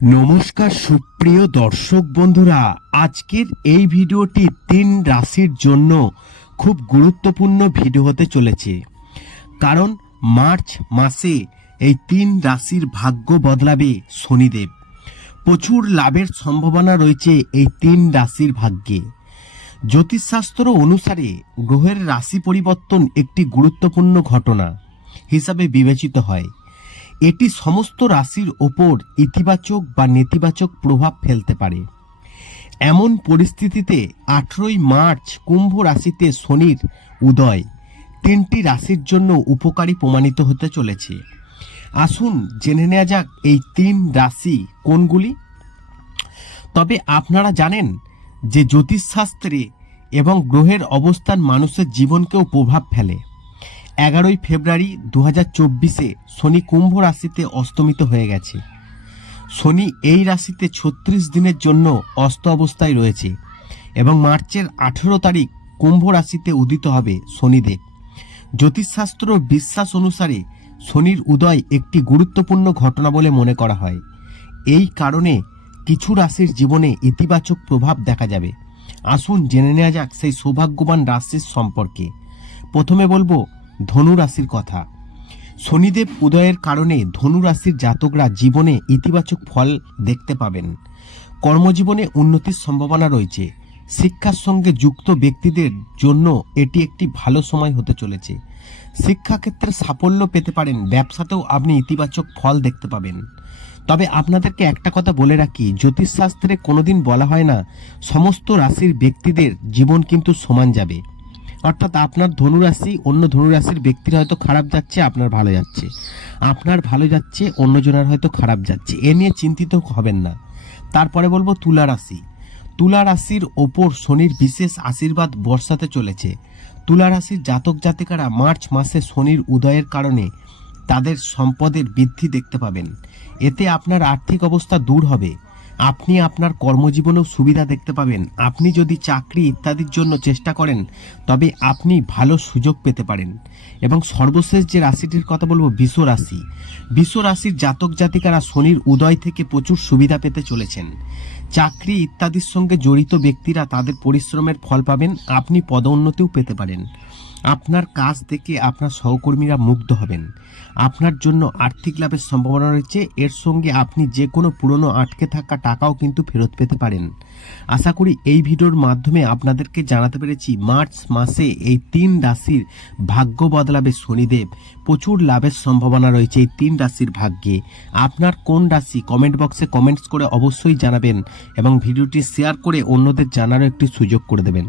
নমস্কার সুপ্রিয় দর্শক বন্ধুরা, আজকের এই ভিডিওটি 3 রাশির জন্য খুব গুরুত্বপূর্ণ ভিডিও হতে চলেছে। কারণ মার্চ মাসে এই 3 রাশির ভাগ্য বদলাবে শনিদেব। প্রচুর লাভের সম্ভাবনা রয়েছে এই 3 রাশির ভাগ্যে। জ্যোতিষশাস্ত্র অনুসারে গ্রহের রাশি পরিবর্তন একটি গুরুত্বপূর্ণ ঘটনা হিসাবে বিবেচিত হয়। এটি সমস্ত রাশির ওপর ইতিবাচক বা নেতিবাচক প্রভাব ফেলতে পারে। এমন পরিস্থিতিতে 18ই মার্চ কুম্ভ রাশিতে শনির উদয় 3টি রাশির জন্য উপকারী প্রমাণিত হতে চলেছে। আসুন জেনে নেওয়া যাক এই 3 রাশি কোনগুলি। তবে আপনারা জানেন যে জ্যোতিষশাস্ত্রে এবং গ্রহের অবস্থান মানুষের জীবনকেও প্রভাব ফেলে। 11ই ফেব্রুয়ারি 2024-এ শনি কুম্ভ রাশিতে অস্তমিত হয়ে গেছে। শনি এই রাশিতে 36 দিনের জন্য অস্ত অবস্থায় রয়েছে এবং মার্চের 18 তারিখ কুম্ভ রাশিতে উদিত হবে শনিদেব। জ্যোতিষশাস্ত্র বিশ্বাস অনুসারে শনির উদয় একটি গুরুত্বপূর্ণ ঘটনা বলে মনে করা হয়। এই কারণে কিছু রাশির জীবনে ইতিবাচক প্রভাব দেখা যাবে। আসুন জেনে নেওয়া যাক সেই সৌভাগ্যবান রাশির সম্পর্কে। প্রথমে বলবো ধনু রাশির কথা। শনিদেব উদয়ের কারণে ধনু রাশির জাতকরা জীবনে ইতিবাচক ফল দেখতে পাবেন। কর্মজীবনে উন্নতির সম্ভাবনা রয়েছে। শিক্ষার সঙ্গে যুক্ত ব্যক্তিদের জন্য এটি একটি ভালো সময় হতে চলেছে। শিক্ষাক্ষেত্রে সাফল্য পেতে পারেন। ব্যবসাতেও আপনি ইতিবাচক ফল দেখতে পাবেন। তবে আপনাদেরকে একটা কথা বলে রাখি, জ্যোতিষশাস্ত্রে কোনোদিন বলা হয় না সমস্ত রাশির ব্যক্তিদের জীবন কিন্তু সমান যাবে। অর্থাৎ আপনার ধনুরাশি অন্য ধনুরাশির ব্যক্তির হয়তো খারাপ যাচ্ছে, আপনার ভালো যাচ্ছে, আপনার ভালো যাচ্ছে, অন্যজনের হয়তো খারাপ যাচ্ছে। এ নিয়ে চিন্তিত হবেন না। তারপরে বলবো তুলা রাশি। তুলা রাশির ওপর শনির বিশেষ আশীর্বাদ বর্ষাতে চলেছে। তুলা রাশির জাতক জাতিকারা মার্চ মাসে শনির উদয়ের কারণে তাদের সম্পদের বৃদ্ধি দেখতে পাবেন। এতে আপনার আর্থিক অবস্থা দূর হবে। আপনি আপনার কর্মজীবনেও সুবিধা দেখতে পাবেন। আপনি যদি চাকরি ইত্যাদির জন্য চেষ্টা করেন তবে আপনি ভালো সুযোগ পেতে পারেন। এবং সর্বশেষ যে রাশিটির কথা বলবো বৃষ রাশি। বৃষ রাশির জাতক জাতিকারা শনির উদয় থেকে প্রচুর সুবিধা পেতে চলেছেন। চাকরি ইত্যাদির সঙ্গে জড়িত ব্যক্তিরা তাদের পরিশ্রমের ফল পাবেন। আপনি পদোন্নতিও পেতে পারেন। আপনার কাজ দেখে আপনার সহকর্মীরা মুগ্ধ হবেন। আপনার জন্য আর্থিক লাভের সম্ভাবনা রয়েছে। এর সঙ্গে আপনি যে কোনো পুরনো আটকে থাকা টাকাও কিন্তু ফেরত পেতে পারেন। আশা করি এই ভিডিওর মাধ্যমে আপনাদেরকে জানাতে পেরেছি মার্চ মাসে এই 3 রাশির ভাগ্য বদলাবে শনিদেব। প্রচুর লাভের সম্ভাবনা রয়েছে এই 3 রাশির ভাগ্যে। আপনার কোন রাশি কমেন্ট বক্সে কমেন্টস করে অবশ্যই জানাবেন এবং ভিডিওটি শেয়ার করে অন্যদের জানারও একটি সুযোগ করে দেবেন।